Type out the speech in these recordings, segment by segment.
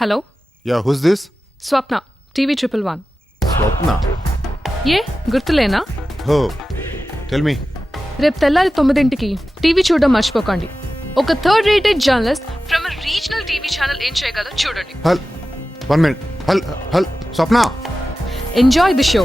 Hello ya who's this? Swapna, TV 111. Swapna. ఏ గుర్తులేనా? Oh tell మీ. రేపు తెల్లారి 9ంటికి టీవీ చూడడం మర్చిపోకండి. ఒక third rated journalist from a regional TV channel ఏం చేయగలదో చూడండి. Hold 1 minute. హల్ Swapna. Enjoy the show.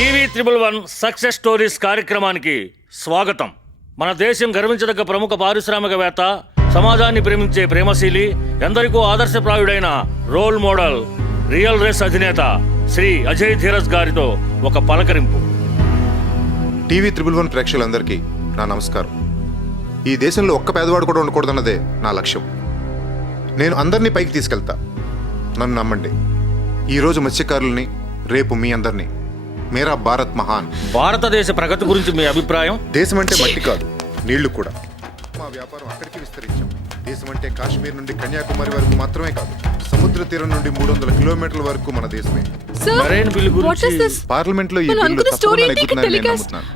TV 111 success stories కార్యక్రమానికి స్వాగతం. మన దేశం గర్వించదగ్గ ప్రముఖ పారిశ్రామికవేత్త, సమాజాన్ని ప్రేమించే ప్రేమశీలి, ఎందరికో ఆదర్శప్రాయుడైన రోల్ మోడల్, రియల్ రేస్ అధినేత శ్రీ అజయ్ ధీరజ్ గారితో ఒక పలకరింపు. టీవీ 111 ప్రేక్షకులందరికీ నా నమస్కారం. ఈ దేశంలో ఒక్క పేదవాడు కూడా ఉండకూడదన్నదే నా లక్ష్యం. నేను అందరినీ పైకి తీసుకెళ్తా, నన్ను నమ్మండి. ఈరోజు మత్స్యకారుల్ని, రేపు మీ అందరినీ. మేరా భారత్ మహాన్. భారతదేశ ప్రగతి గురించి మీ అభిప్రాయం? దేశం అంటే మట్టి కాదు, నీళ్లు కూడా. మా వ్యాపారం అక్కడికి విస్తరించాం. దేశం అంటే కాశ్మీర్ నుండి కన్యాకుమారి వరకు మాత్రమే కాదు, సముద్ర తీరం నుండి 300 కిలోమీటర్ల వరకు మన దేశమే. మరైన్ బిల్లు గురించి పార్లమెంట్ లో ఈ బిల్లు తప్పకుండా నెగ్గుతుందని నేను నమ్ముతున్నాను.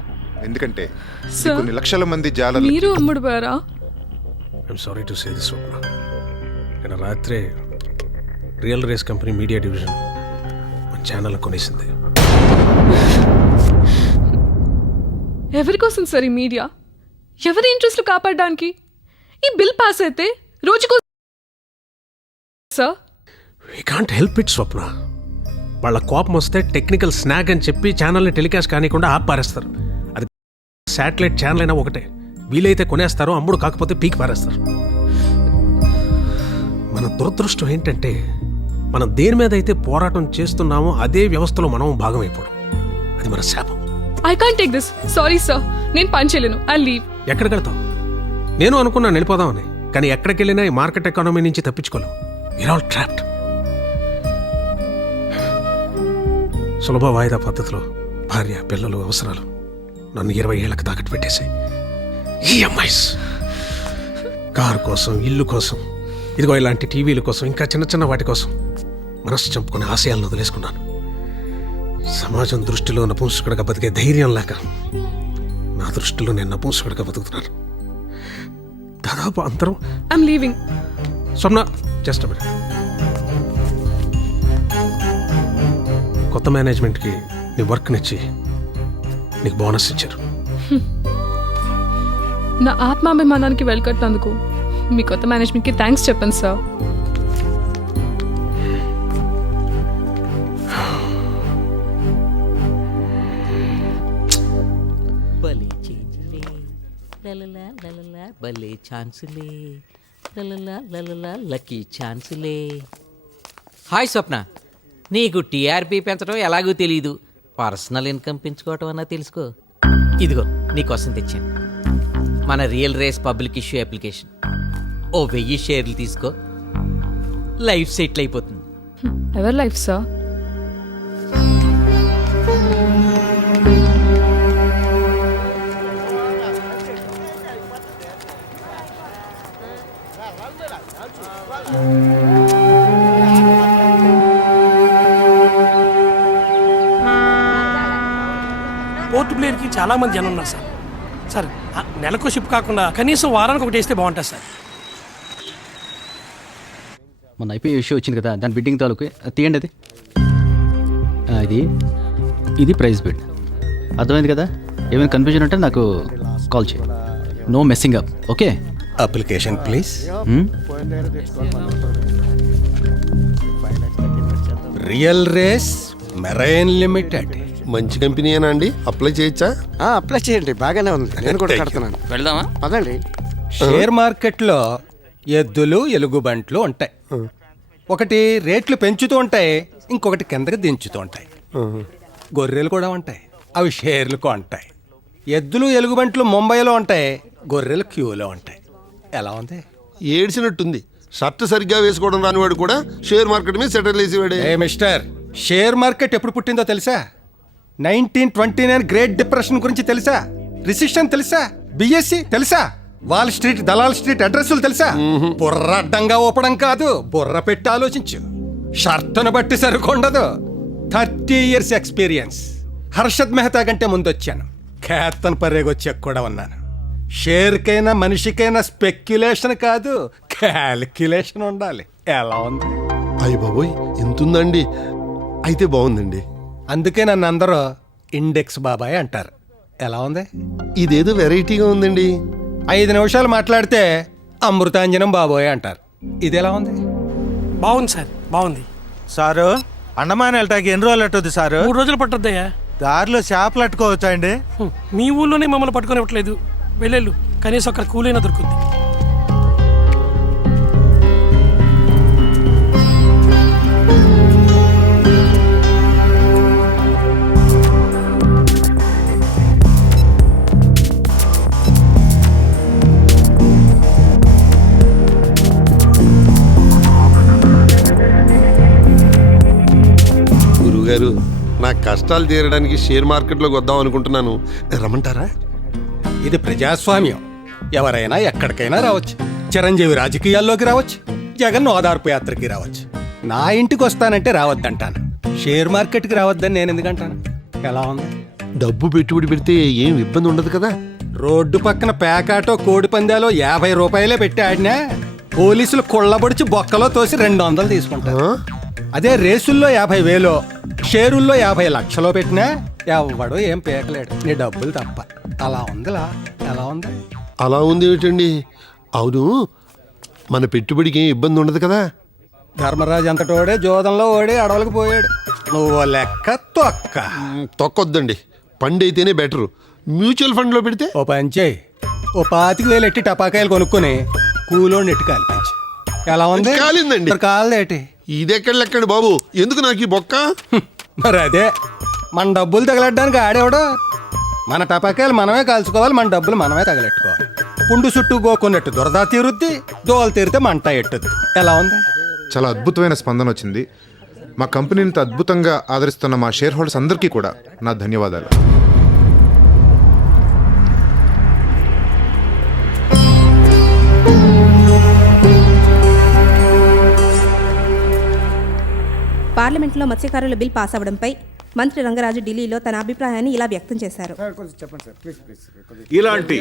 ఎందుకంటే ఇది కొన్ని లక్షల మంది జాలర్లు. మీరు అమ్ముడుపోయారా? I'm sorry to say this Swapna. నేను రాత్రే real race company media division మన ఛానల్ కొనేసింది. ఎవరి కోసం సార్ ఈ మీడియా? ఎవరి ఇంట్రెస్ట్లు కాపాడడానికి? ఈ బిల్ పాస్ అయితే రోజుకో sir. We can't help it Swapna. వాళ్ళ కోపం వస్తే టెక్నికల్ స్నాగ్ అని చెప్పి ఛానల్ని టెలికాస్ట్ కానికుండా ఆపారేస్తారు. అది శాటిలైట్ ఛానల్ అయినా ఒకటే. వీలైతే కొనేస్తారు, అమ్ముడు కాకపోతే పీకి పారేస్తారు. మన దురదృష్టం ఏంటంటే మనం దేని మీద అయితే పోరాటం చేస్తున్నామో అదే వ్యవస్థలో మనం భాగం అయిపోవడం. అది మన శాపం. I can't take this. Sorry sir, నేను పని చేయలేను. I leave. ఎక్కడికి వెళ్తావు? నేను అనుకున్నాను వెళ్ళిపోదామని, కానీ ఎక్కడికి వెళ్ళినా ఈ మార్కెట్ ఎకానమీ నుంచి తప్పించుకోలేం. We're all trapped. సులభ వాయిదా పద్ధతిలో భార్య, పిల్లలు, అవసరాలు నన్ను 20 ఏళ్లకు తాకట్టు పెట్టేశాయి. ఈఎంఐస్, కారు కోసం, ఇల్లు కోసం, ఇదిగో ఇలాంటి టీవీల కోసం, ఇంకా చిన్న చిన్న వాటి కోసం మనసు చంపుకునే ఆశయాలను వదిలేసుకున్నాను. సమాజం దృష్టిలో నపుంసకుడిగా బతికే ధైర్యం లేక నా దృష్టిలో నేను నపుంసకుడిగా బతుకుతున్నాను. దాదాపు అందరం. I'm leaving. Swapna, just minute. కొత్త మేనేజ్మెంట్కి నీ వర్క్నిచ్చి నీకు బోనస్ ఇచ్చారు. నా ఆత్మాభిమానానికి వెళ్ళకట్టినందుకు మీ కొత్త మేనేజ్మెంట్కి థ్యాంక్స్ చెప్పండి సార్. భలే ఛాన్సులే, లక్కీ ఛాన్సులే. హాయ్ స్వప్న, నీకు టీఆర్పీ పెంచడం ఎలాగో తెలీదు, పర్సనల్ ఇన్కమ్ పెంచుకోవటం అన్నా తెలుసుకో. ఇదిగో నీకోసం తెచ్చాను మన real race public issue application. ఓ 1000 షేర్లు తీసుకో, లైఫ్ సెటిల్ అయిపోతుంది. ఎవరి లైఫ్ సార్? పోర్ట్ బ్లేర్కి చాలా మంది జనం ఉన్నారు సార్. సార్ నెలకు షిప్ కాకుండా కనీసం వారానికి ఒకటి వేస్తే బాగుంటుంది సార్. మన ఐపీఐ ఇష్యూ వచ్చింది కదా, దాని బిడ్డింగ్ తాలూకు తీయండి. అది ఇది ప్రైస్ బిడ్. అర్థమైంది కదా? ఏమైనా కన్ఫ్యూజన్ ఉంటే నాకు కాల్ చేయి. No messing up, okay? Application please. Real race marine limited. మంచి కంపెనీయేనా అండి? అప్లై చేయొచ్చా? అప్లై చేయండి, బాగానే ఉంది. నేను కూడా కడుతున్నాను. వెళ్దామా? పదండి. షేర్ మార్కెట్లో ఎద్దులు, ఎలుగుబంట్లు ఉంటాయి. ఒకటి రేట్లు పెంచుతూ ఉంటాయి, ఇంకొకటి కిందకి దించుతూ ఉంటాయి. గొర్రెలు కూడా ఉంటాయి, అవి షేర్లు కొంటాయి. ఎద్దులు, ఎలుగుబంట్లు ముంబైలో ఉంటాయి, గొర్రెలు క్యూలో ఉంటాయి. ఎలా ఉంది? ఏడ్చినట్టుంది. షర్ట్ సరిగ్గా వేసుకోవడం రానివాడు కూడా షేర్ మార్కెట్ మీద సెటిల్ వేసేవాడే. ఏ మిస్టర్, షేర్ మార్కెట్ ఎప్పుడు పుట్టిందో తెలుసా? 1929 గ్రేట్ డిప్రెషన్ గురించి తెలుసా? రిసెషన్ తెలుసా? బిఎస్సి తెలుసా? వాల్ స్ట్రీట్ దలాల్ స్ట్రీట్ అడ్రస్లు తెలుసా? బుర్ర అడ్డంగా ఊపడం కాదు, బుర్ర పెట్టి ఆలోచించు. షర్టును బట్టి సరుకుండదు. 30 years ఎక్స్పీరియన్స్. హర్షద్ మెహతా కంటే ముందు వచ్చాను. ఖేతన్ పరేగొచ్చాక కూడా ఉన్నాను. షేర్కైనా మనిషికైనా స్పెక్యులేషన్ కాదు, క్యాలిక్యులేషన్ ఉండాలి. ఎలా ఉంది? అయ్య బాబోయ్, ఎంతుందండి? అయితే బాగుందండి. అందుకే నన్ను అందరూ ఇండెక్స్ బాబాయ్ అంటారు. ఎలా ఉంది? ఇదేదో వెరైటీగా ఉందండి. 5 నిమిషాలు మాట్లాడితే అమృతాంజనం బాబోయ్ అంటారు. ఇది ఎలా ఉంది? బాగుంది సార్, బాగుంది. సారు, అండమాన్ వెళ్ళటానికి ఎన్ని రోజులు అట్టుద్ది సారు? 3 రోజులు పట్టద్దయ్యా. దారిలో చేపలు అట్టుకోవచ్చా అండి? మీ ఊళ్ళోనే మమ్మల్ని పట్టుకొనివ్వట్లేదు. వెళ్ళెళ్ళు, కనీసం అక్కడ కూలైనా దొరుకుద్ది. గురువుగారు, నా కష్టాలు తీరడానికి షేర్ మార్కెట్లోకి వద్దాం అనుకుంటున్నాను. రమ్మంటారా? ఇది ప్రజాస్వామ్యం. ఎవరైనా ఎక్కడికైనా రావచ్చు. చిరంజీవి రాజకీయాల్లోకి రావచ్చు, జగన్ ఓదార్పు యాత్రకి రావచ్చు. నా ఇంటికి వస్తానంటే రావద్దంటాను. షేర్ మార్కెట్కి రావద్దని నేను ఎందుకంటాను? ఎలా ఉంది? డబ్బు పెట్టుబడి పెడితే ఏం ఇబ్బంది ఉండదు కదా? రోడ్డు పక్కన పేకాటో కోడి పందాలో 50 రూపాయలే పెట్టి ఆడినా పోలీసులు కొళ్ళబొడిచి బొక్కలో తోసి 200 తీసుకుంటారు. అదే రేసుల్లో 50,000, షేరుల్లో 50 లక్షలో పెట్టినా ఎవడో ఏం పేకలేడు, నీ డబ్బులు తప్ప. అలా ఉందిలా. ఎలా ఉంది? అలా ఉంది ఏమిటండి? అవును, మన పెట్టుబడికి ఏం ఇబ్బంది ఉండదు కదా? ధర్మరాజు అంతటోడే జోదంలో ఓడి అడవులకు పోయాడు. నువ్వు లెక్క తొక్క. తొక్కొద్దండి, ఫండ్ అయితేనే బెటరు. మ్యూచువల్ ఫండ్లో పెడితే ఓ పని చేయి, ఓ 25,000 ఎట్టి టపాకాయలు కొనుక్కొని కూలోని ఎట్టి కాల్పించి. ఎలా ఉంది? కాలిందండి. మరి కాలదేటి? ఇదెక్కడ లెక్కండి బాబు, ఎందుకు నాకు ఈ బొక్క? మరి అదే, మన డబ్బులు తగలెట్టడానికి ఆడేవాడు. మన టపాకాయలు మనమే కాల్చుకోవాలి, మన డబ్బులు మనమే తగలెట్టుకోవాలి. పుండు చుట్టూ గోకున్నట్టు దురద తీరుద్ది, దోలు తీరితే మంట ఎట్టుద్ది. ఎలా ఉంది? చాలా అద్భుతమైన స్పందన వచ్చింది. మా కంపెనీని ఇంత అద్భుతంగా ఆదరిస్తున్న మా షేర్ హోల్డర్స్ అందరికీ కూడా నా ధన్యవాదాలు. పార్లమెంట్లో మత్స్యకారుల బిల్ పాస్ అవడంపై మంత్రి రంగరాజు ఢిల్లీలో తన అభిప్రాయాన్ని ఇలా వ్యక్తం చేశారు. ఇలాంటి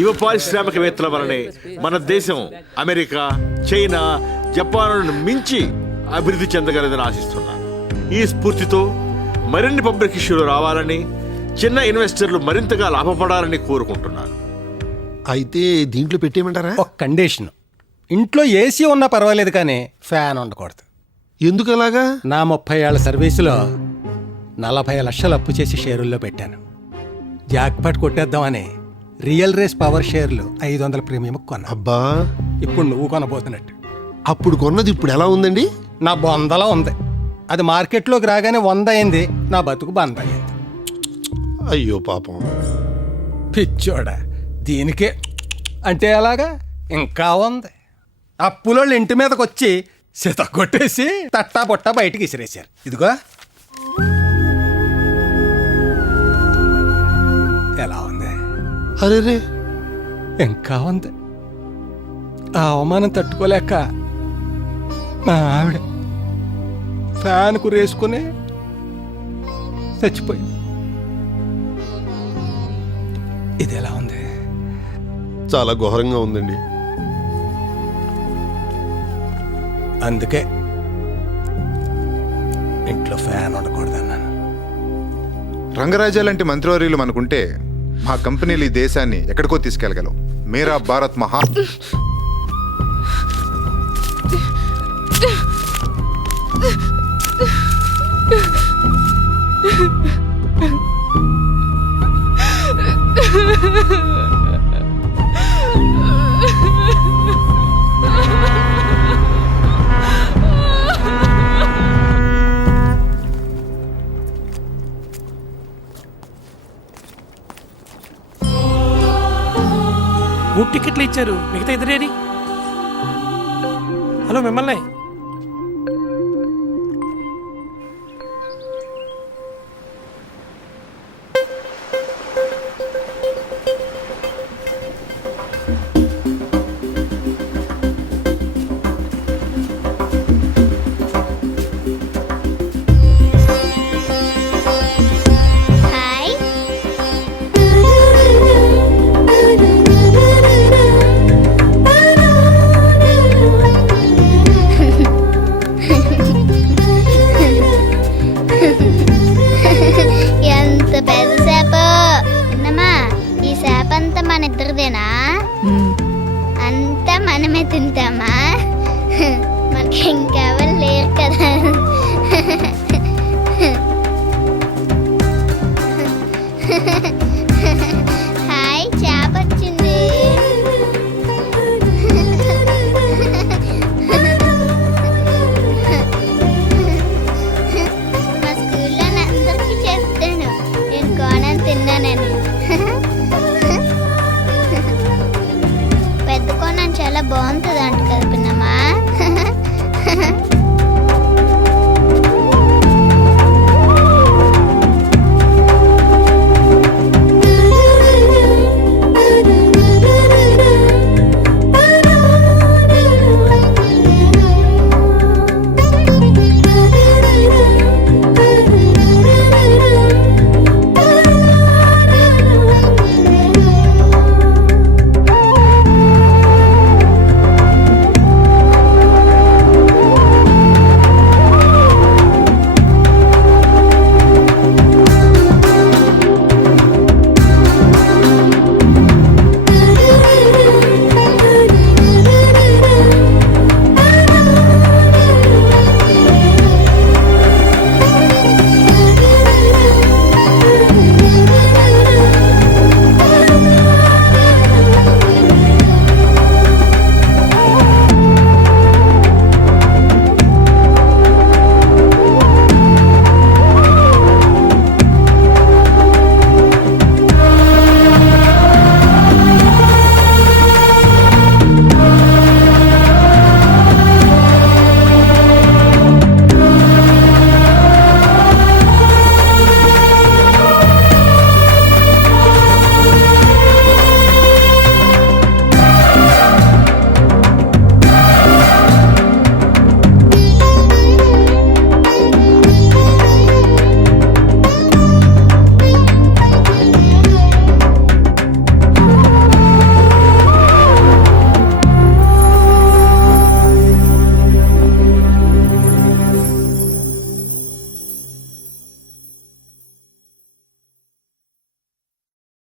యువ పారిశ్రామికవేత్తల వలనే మన దేశం అమెరికా, చైనా, జపాన్లను మించి అభివృద్ధి చెందగలదని ఆశిస్తున్నాను. ఈ స్ఫూర్తితో మరిన్ని పబ్లిక్ ఇష్యూలు రావాలని, చిన్న ఇన్వెస్టర్లు మరింతగా లాభపడాలని కోరుకుంటున్నాను. అయితే దీంట్లో పెట్టేయమంటారా? ఒక కండిషన్, ఇంట్లో ఏసీ ఉన్నా పర్వాలేదు కానీ ఫ్యాన్ ఉండకూడదు. ఎందుకు అలాగా? నా 30 ఏళ్ల సర్వీసులో 40 లక్షలు అప్పు చేసి షేరుల్లో పెట్టాను. జాక్పాట్ కొట్టేద్దామని రియల్ రేస్ పవర్ షేర్లు 500 ప్రీమియం కొన్నా. అబ్బా, ఇప్పుడు నువ్వు కొనబోతున్నట్టు. అప్పుడు కొన్నది ఇప్పుడు ఎలా ఉందండి? నా బొందలో ఉంది. అది మార్కెట్లోకి రాగానే 100 అయింది, నా బతుకు బంద్ అయ్యింది. అయ్యో పాపం. పిచ్చోడా, దీనికే అంటే ఎలాగా? ఇంకా ఉంది. అప్పులోళ్ళు ఇంటి మీదకి వచ్చి సిత కొట్టేసి తట్టా పొట్టా బయటికి ఇసిరేశారు. ఇదిగో ఎలా ఉంది? అరే, ఇంకా ఉంది. ఆ అవమానం తట్టుకోలేక మా ఆవిడ ఫ్యాన్ కురేసుకుని చచ్చిపోయింది. ఇది ఎలా ఉంది? చాలా ఘోరంగా ఉందండి. అందుకే ఇంట్లో ఫ్యాన్ ఉండకూడదన్నాను. రంగరాజా లాంటి మంత్రివర్యులు మనకుంటే మా కంపెనీలు ఈ దేశాన్ని ఎక్కడికో తీసుకెళ్ళగలం. మేరా భారత్ మహా మూడు టికెట్లు ఇచ్చారు, మిగతా ఇద్దరేది? హలో, మిమ్మల్ని. మన ఇద్దరిదేనా? అంతా మనమే తింటామా? మనకి ఇంకెవరు లేరు కదా. హాయ్, చేప వచ్చింది. మా స్కూల్లో అందరికీ చెప్తాను నేను కోణం తిన్నానని. పెద్ద కోణం చాలా బాగుంటుంది